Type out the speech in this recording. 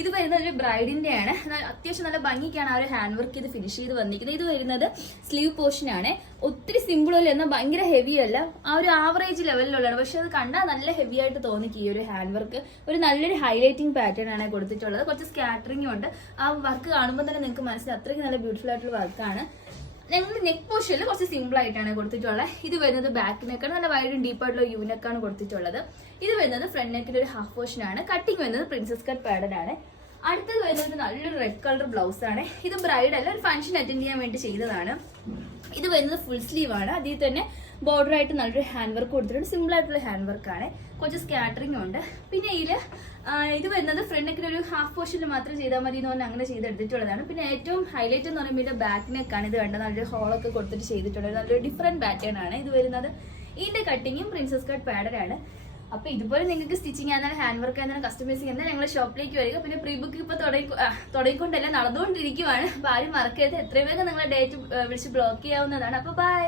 ഇത് വരുന്നത് ഒരു ബ്രൈഡിന്റെയാണ്. അത്യാവശ്യം നല്ല ഭംഗിക്കാണ് ആ ഒരു ഹാൻഡ് വർക്ക് ഇത് ഫിനിഷ് ചെയ്ത് വന്നിരിക്കുന്നത്. ഇത് വരുന്നത് സ്ലീവ് പോർഷൻ ആണ്. ഒത്തിരി സിമ്പിൾ അല്ല, എന്നാൽ ഭയങ്കര ഹെവി അല്ല, ആ ഒരു ആവറേജ് ലെവലിലുള്ളതാണ്. പക്ഷെ അത് കണ്ടാൽ നല്ല ഹെവി ആയിട്ട് തോന്നിക്കും. ഈ ഒരു ഹാൻഡ് വർക്ക് ഒരു നല്ലൊരു ഹൈലൈറ്റിംഗ് പാറ്റേൺ ആണ് കൊടുത്തിട്ടുള്ളത്. കുറച്ച് സ്കാറ്ററിംഗും ഉണ്ട്. ആ വർക്ക് കാണുമ്പോൾ തന്നെ നിങ്ങൾക്ക് മനസ്സിലാവും അത്രയ്ക്ക് നല്ല ബ്യൂട്ടിഫുൾ ആയിട്ടുള്ള വർക്കാണ്. ഞങ്ങൾ നെക്ക് പോർഷനിൽ കുറച്ച് സിമ്പിൾ ആയിട്ടാണ് കൊടുത്തിട്ടുള്ളത്. ഇത് വരുന്നത് ബാക്ക് നെക്കാണ്, നല്ല വൈഡും ഡീപ്പായിട്ടുള്ള യു നെക്കാണ് കൊടുത്തിട്ടുള്ളത്. ഇത് വരുന്നത് ഫ്രണ്ട് നെക്കിന്റെ ഒരു ഹാഫ് പോർഷൻ ആണ്. കട്ടിങ് വരുന്നത് പ്രിൻസസ് കട്ട് പാഡഡ് ആണ്. അടുത്തത് വരുന്നത് നല്ലൊരു റെഡ് കളർ ബ്ലൗസ് ആണ്. ഇത് ബ്രൈഡ് അല്ല, ഒരു ഫംഗ്ഷൻ അറ്റൻഡ് ചെയ്യാൻ വേണ്ടി ചെയ്തതാണ്. ഇത് വരുന്നത് ഫുൾ സ്ലീവ് ആണ്. അതിൽ തന്നെ ബോർഡർ ആയിട്ട് നല്ലൊരു ഹാൻഡ് വർക്ക് കൊടുത്തിട്ടുണ്ട്. സിമ്പിൾ ആയിട്ടുള്ള ഹാൻഡ് വർക്കാണ്, കുറച്ച് സ്കാറ്ററിംഗ് ഉണ്ട്. പിന്നെ ഇത് വരുന്നത് ഫ്രണ്ട് നെക്കിന് ഒരു ഹാഫ് പോർഷനിൽ മാത്രം ചെയ്താൽ മതി എന്ന് പറഞ്ഞാൽ അങ്ങനെ ചെയ്തെടുത്തിട്ടുള്ളതാണ്. പിന്നെ ഏറ്റവും ഹൈലൈറ്റ് എന്ന് പറയുമ്പോൾ ഇതിന്റെ ബാക്ക് നെക്കാണ്. ഇത് കണ്ട നല്ലൊരു ഹോളൊക്കെ കൊടുത്തിട്ട് ചെയ്തിട്ടുള്ളത്. നല്ലൊരു ഡിഫറെന്റ് പാറ്റേൺ ആണ് ഇത് വരുന്നത്. ഇതിന്റെ കട്ടിങ്ങും പ്രിൻസസ് കട്ട് പാഡഡ് ആണ്. അപ്പൊ ഇതുപോലെ നിങ്ങൾക്ക് സ്റ്റിച്ചിങ് ആയിരുന്നാലും ഹാൻഡ് വർക്ക് ആയിരുന്നാലും കസ്റ്റമൈസിങ് ആയിരുന്നാലും ഞങ്ങൾ ഷോപ്പിലേക്ക് വരിക. പിന്നെ പ്രീ ബുക്ക് ഇപ്പൊ തുടങ്ങിക്കൊണ്ടല്ല നടന്നുകൊണ്ടിരിക്കുവാണ്. അപ്പൊ ആരും മറക്കരുത്. എത്രയും വേഗം നിങ്ങളെ ഡേറ്റ് വിളിച്ച് ബ്ലോക്ക് ചെയ്യാവുന്നതാണ്. അപ്പൊ ബൈ.